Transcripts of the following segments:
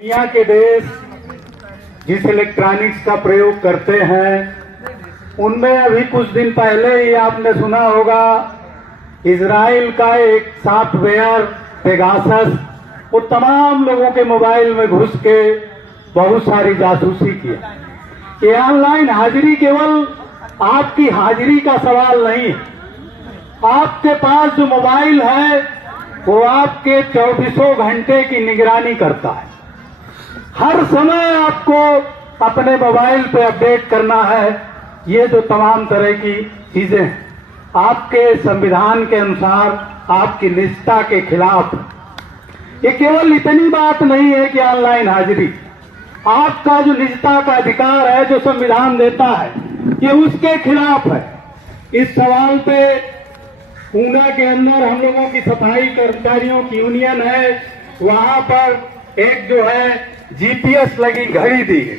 दुनिया के देश जिस इलेक्ट्रॉनिक्स का प्रयोग करते हैं उनमें अभी कुछ दिन पहले ही आपने सुना होगा इजराइल का एक सॉफ्टवेयर पेगासस वो तमाम लोगों के मोबाइल में घुस के बहुत सारी जासूसी किया। ये ऑनलाइन हाजिरी केवल आपकी हाजिरी का सवाल नहीं है। आपके पास जो मोबाइल है वो आपके 24 घंटे की निगरानी करता है। हर समय आपको अपने मोबाइल पे अपडेट करना है। ये जो तमाम तरह की चीजें हैं आपके संविधान के अनुसार आपकी निजता के खिलाफ। ये केवल इतनी बात नहीं है कि ऑनलाइन हाजिरी, आपका जो निजता का अधिकार है जो संविधान देता है ये उसके खिलाफ है। इस सवाल पे ऊना के अंदर हम लोगों की सफाई कर्मचारियों की यूनियन है, वहां पर एक जो है जीपीएस लगी घड़ी दी गई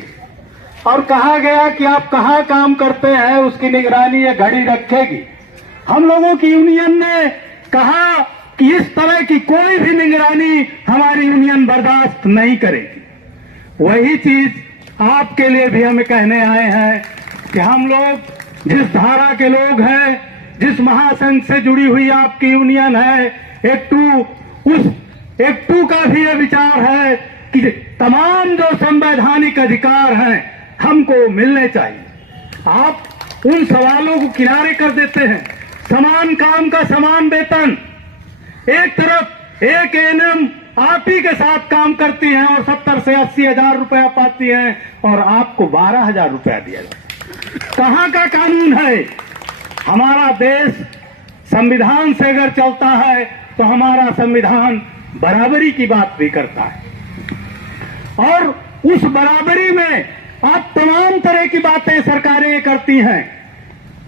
और कहा गया कि आप कहाँ काम करते हैं उसकी निगरानी ये घड़ी रखेगी। हम लोगों की यूनियन ने कहा कि इस तरह की कोई भी निगरानी हमारी यूनियन बर्दाश्त नहीं करेगी। वही चीज आपके लिए भी हम कहने आए हैं कि हम लोग जिस धारा के लोग हैं, जिस महासंघ से जुड़ी हुई आपकी यूनियन है एक टू का भी ये विचार है कि तमाम जो संवैधानिक अधिकार हैं हमको मिलने चाहिए। आप उन सवालों को किनारे कर देते हैं। समान काम का समान वेतन, एक तरफ एक एएनएम आप ही के साथ काम करती हैं और 70 से 80 हजार रुपया पाती हैं और आपको 12,000 रुपया दिया जाए। कहां का कानून है? हमारा देश संविधान से अगर चलता है तो हमारा संविधान बराबरी की बात भी करता है और उस बराबरी में आप तमाम तरह की बातें सरकारें करती हैं।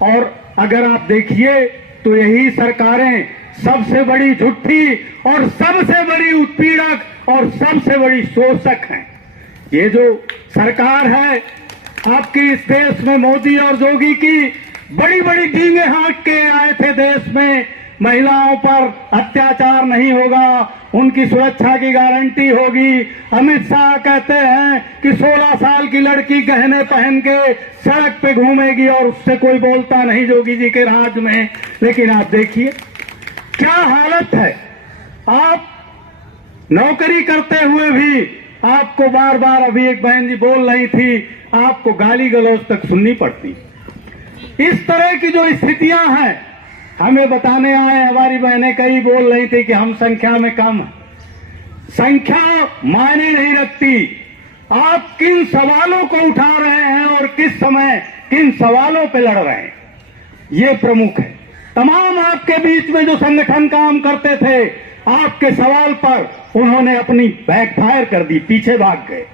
और अगर आप देखिए तो यही सरकारें सबसे बड़ी झूठी और सबसे बड़ी उत्पीड़क और सबसे बड़ी शोषक हैं। ये जो सरकार है आपकी इस देश में मोदी और जोगी की बड़ी बड़ी डींगे हाँक के आए थे देश में। महिलाओं पर अत्याचार नहीं होगा, उनकी सुरक्षा की गारंटी होगी। अमित शाह कहते हैं कि 16 साल की लड़की गहने पहन के सड़क पे घूमेगी और उससे कोई बोलता नहीं जोगी जी के राज में। लेकिन आप देखिए क्या हालत है। आप नौकरी करते हुए भी आपको बार बार, अभी एक बहन जी बोल रही थी, आपको गाली गलौज तक सुननी पड़ती। इस तरह की जो स्थितियां हैं हमें बताने आए, हमारी बहनें कई बोल रही थी कि हम संख्या में कम हैं। संख्या मायने नहीं रखती। आप किन सवालों को उठा रहे हैं और किस समय किन सवालों पे लड़ रहे हैं ये प्रमुख है। तमाम आपके बीच में जो संगठन काम करते थे आपके सवाल पर उन्होंने अपनी बैकफायर कर दी, पीछे भाग गए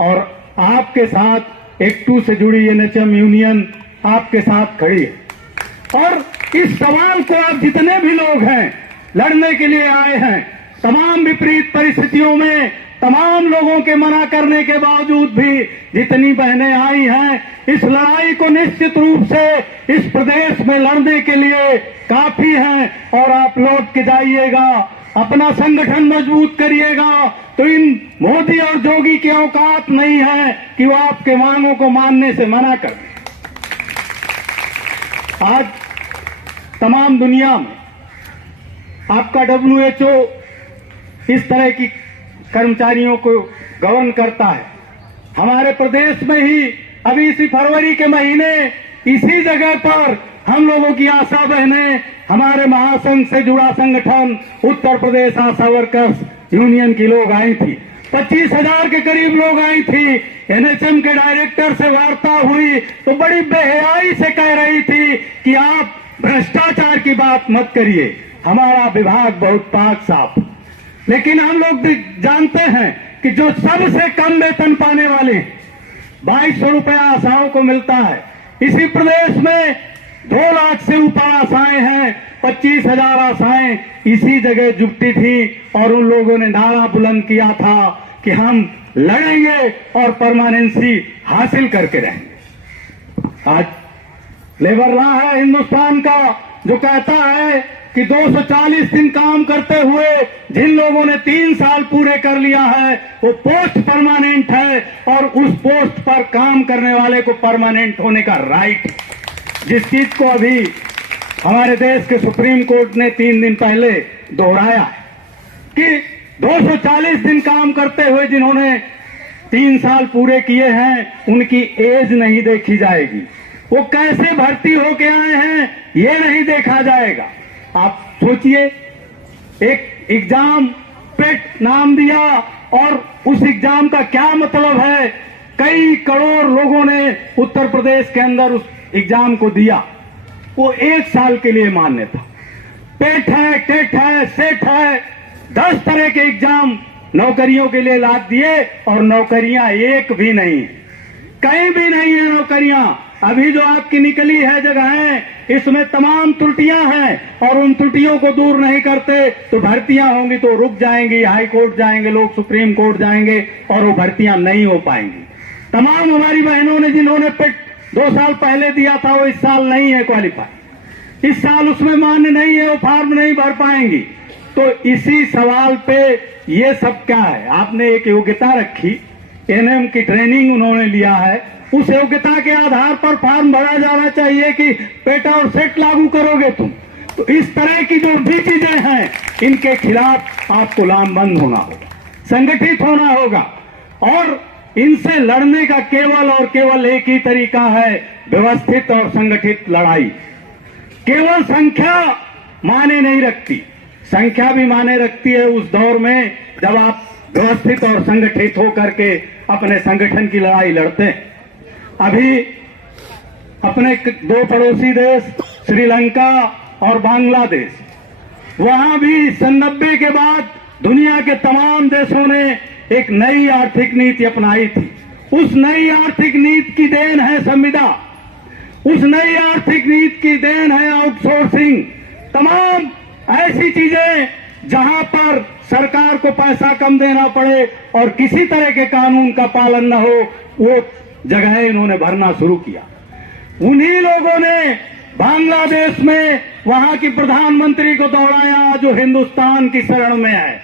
और आपके साथ एक टू से जुड़ी एनएचएम यूनियन आपके साथ खड़ी है। और इस सवाल को आप जितने भी लोग हैं लड़ने के लिए आए हैं, तमाम विपरीत परिस्थितियों में तमाम लोगों के मना करने के बावजूद भी जितनी बहनें आई हैं इस लड़ाई को निश्चित रूप से इस प्रदेश में लड़ने के लिए काफी हैं। और आप लौट के जाइएगा, अपना संगठन मजबूत करिएगा तो इन मोदी और जोगी की औकात नहीं है कि वो आपके मांगों को मानने से मना कर दें। आज तमाम दुनिया में आपका WHO इस तरह की कर्मचारियों को गवर्न करता है। हमारे प्रदेश में ही अभी इसी फरवरी के महीने इसी जगह पर हम लोगों की आशा बहनें, हमारे महासंघ से जुड़ा संगठन उत्तर प्रदेश आशा वर्कर्स यूनियन की लोग आई थी। 25,000 के करीब लोग आई थी। एनएचएम के डायरेक्टर से वार्ता हुई तो बड़ी बेहयाई से कह रही थी कि आप भ्रष्टाचार की बात मत करिए, हमारा विभाग बहुत पाक साफ। लेकिन हम लोग जानते हैं कि जो सबसे कम वेतन पाने वाले 2200 रुपया आशाओं को मिलता है, इसी प्रदेश में 2 लाख से ऊपर आशाएं हैं। 25,000 आशाएं इसी जगह जुटी थी और उन लोगों ने नारा बुलंद किया था कि हम लड़ेंगे और परमानेंसी हासिल करके रहेंगे। आज लेबर लॉ है हिंदुस्तान का जो कहता है कि 240 दिन काम करते हुए जिन लोगों ने 3 साल पूरे कर लिया है वो पोस्ट परमानेंट है, और उस पोस्ट पर काम करने वाले को परमानेंट होने का राइट, जिस चीज को अभी हमारे देश के सुप्रीम कोर्ट ने 3 दिन पहले दोहराया कि 240 दिन काम करते हुए जिन्होंने 3 साल पूरे किए हैं उनकी एज नहीं देखी जाएगी, वो कैसे भर्ती होके आए हैं ये नहीं देखा जाएगा। आप सोचिए, एक एग्जाम पेट नाम दिया और उस एग्जाम का क्या मतलब है। कई करोड़ लोगों ने उत्तर प्रदेश के अंदर उस एग्जाम को दिया, वो 1 साल के लिए मान्य था। पेट है, टेट है, सेट है, 10 तरह के एग्जाम नौकरियों के लिए लाद दिए और नौकरियां एक भी नहीं है, कहीं भी नहीं है नौकरियां। अभी जो आपकी निकली है जगहें, इसमें तमाम त्रुटियां हैं और उन त्रुटियों को दूर नहीं करते तो भर्तियां होंगी तो रुक जाएंगी, हाई कोर्ट जाएंगे लोग, सुप्रीम कोर्ट जाएंगे और वो भर्तियां नहीं हो पाएंगी। तमाम हमारी बहनों ने जिन्होंने पेट 2 साल पहले दिया था वो इस साल नहीं है क्वालिफाई, इस साल उसमें मान्य नहीं है, वो फॉर्म नहीं भर पाएंगी। तो इसी सवाल पे ये सब क्या है, आपने एक योग्यता रखी, एनएम की ट्रेनिंग उन्होंने लिया है, उस योग्यता के आधार पर फॉर्म भरा जाना चाहिए कि पेटा और सेट लागू करोगे तुम। तो इस तरह की जो भी चीजें हैं इनके खिलाफ आपको लामबंद होना होगा, संगठित होना होगा, और इनसे लड़ने का केवल और केवल एक ही तरीका है, व्यवस्थित और संगठित लड़ाई। केवल संख्या माने नहीं रखती, संख्या भी माने रखती है उस दौर में जब आप व्यवस्थित और संगठित होकर के अपने संगठन की लड़ाई लड़ते हैं। अभी अपने 2 पड़ोसी देश श्रीलंका और बांग्लादेश, वहां भी 90 के बाद दुनिया के तमाम देशों ने एक नई आर्थिक नीति अपनाई थी। उस नई आर्थिक नीति की देन है संविदा, उस नई आर्थिक नीति की देन है आउटसोर्सिंग, तमाम ऐसी चीजें जहां पर सरकार को पैसा कम देना पड़े और किसी तरह के कानून का पालन न हो, वो जगह इन्होंने भरना शुरू किया। उन्हीं लोगों ने बांग्लादेश में वहां की प्रधानमंत्री को दौड़ाया जो हिंदुस्तान की शरण में है।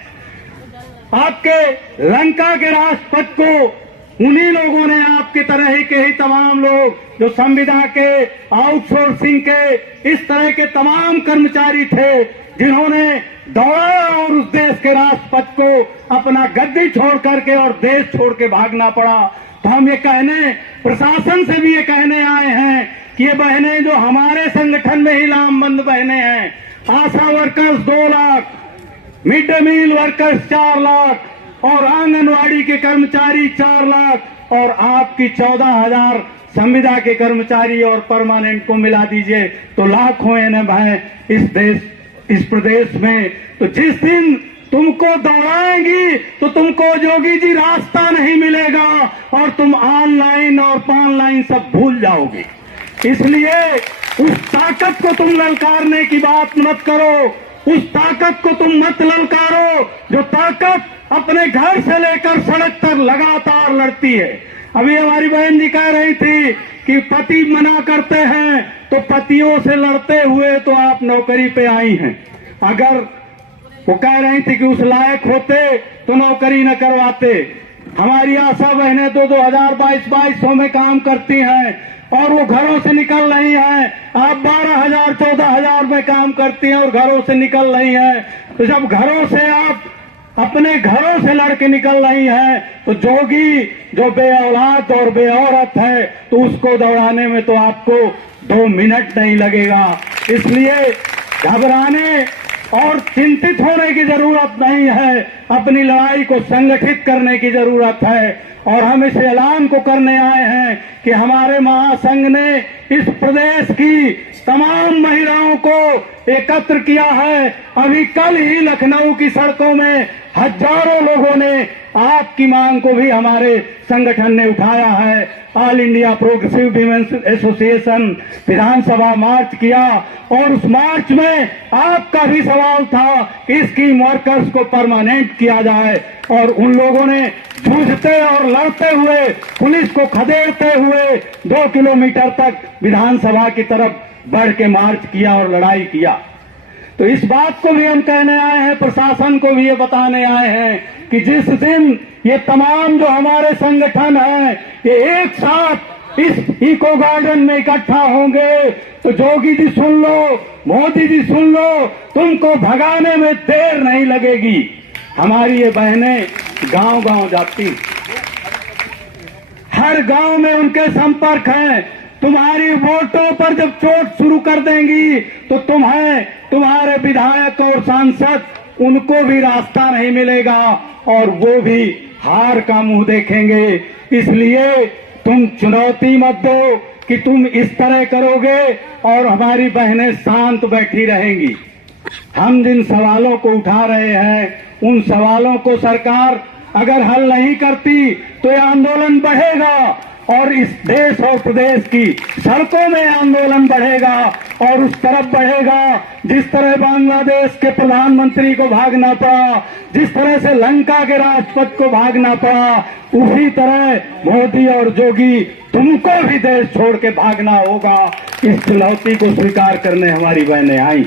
आपके लंका के राष्ट्रपति को उन्हीं लोगों ने, आपकी तरह ही के ही तमाम लोग जो संविदा के, आउटसोर्सिंग के, इस तरह के तमाम कर्मचारी थे जिन्होंने दौड़ाया और उस देश के राष्ट्रपति को अपना गद्दी छोड़ करके और देश छोड़ के भागना पड़ा। तो हम ये कहने, प्रशासन से भी ये कहने आए हैं कि ये बहनें जो हमारे संगठन में ही लामबंद बहनें हैं, Asha workers 2 lakh, mid day meal workers 4 lakh और आंगनवाड़ी के कर्मचारी 4 लाख और आपकी 14,000 संविदा के कर्मचारी और परमानेंट को मिला दीजिए तो लाखों एनएम है इस प्रदेश में। तो जिस दिन तुमको दौड़ाएंगी तो तुमको जोगी जी रास्ता नहीं मिलेगा और तुम ऑनलाइन और पानलाइन सब भूल जाओगे। इसलिए उस ताकत को तुम ललकारने की बात मत करो, उस ताकत को तुम मत ललकारो जो ताकत अपने घर से लेकर सड़क तक लगातार लड़ती है। अभी हमारी बहन जी कह रही थी कि पति मना करते हैं तो पतियों से लड़ते हुए तो आप नौकरी पे आई हैं। अगर वो कह रही थी कि उस लायक होते तो नौकरी न करवाते। हमारी आशा बहनें तो 2022 में काम करती हैं और वो घरों से निकल रही हैं। आप 12,000 14,000 में काम करती हैं और घरों से निकल रही हैं। तो जब घरों से आप अपने घरों से लड़के निकल रही हैं तो जोगी जो बेऔलाद और बेऔरत है तो उसको दौड़ाने में तो आपको 2 मिनट नहीं लगेगा। इसलिए घबराने और चिंतित होने की जरूरत नहीं है, अपनी लड़ाई को संगठित करने की जरूरत है। और हम इस ऐलान को करने आए हैं कि हमारे महासंघ ने इस प्रदेश की तमाम महिलाओं को एकत्र किया है। अभी कल ही लखनऊ की सड़कों में हजारों लोगों ने आपकी मांग को भी हमारे संगठन ने उठाया है। All India progressive women's association विधानसभा मार्च किया और उस मार्च में आपका भी सवाल था कि स्कीम वर्कर्स को परमानेंट किया जाए और उन लोगों ने जूझते और लड़ते हुए, पुलिस को खदेड़ते हुए 2 किलोमीटर तक विधानसभा की तरफ बढ़ के मार्च किया और लड़ाई किया। तो इस बात को भी हम कहने आए हैं, प्रशासन को भी ये बताने आए हैं कि जिस दिन ये तमाम जो हमारे संगठन हैं ये एक साथ इस इको गार्डन में इकट्ठा होंगे तो जोगी जी सुन लो, मोदी जी सुन लो, तुमको भगाने में देर नहीं लगेगी। हमारी ये बहनें गांव गांव जाती, हर गांव में उनके संपर्क हैं। तुम्हारी वोटों पर जब चोट शुरू कर देंगी तो तुम्हें, तुम्हारे विधायक और सांसद उनको भी रास्ता नहीं मिलेगा और वो भी हार का मुंह देखेंगे। इसलिए तुम चुनौती मत दो कि तुम इस तरह करोगे और हमारी बहनें शांत बैठी रहेंगी। हम जिन सवालों को उठा रहे हैं उन सवालों को सरकार अगर हल नहीं करती तो यह आंदोलन बढ़ेगा और इस देश और प्रदेश की सड़कों में आंदोलन बढ़ेगा और उस तरफ बढ़ेगा जिस तरह बांग्लादेश के प्रधानमंत्री को भागना पड़ा, जिस तरह से लंका के राष्ट्रपति को भागना पड़ा, उसी तरह मोदी और जोगी तुमको भी देश छोड़ के भागना होगा। इस चुनौती को स्वीकार करने हमारी बहनें आई।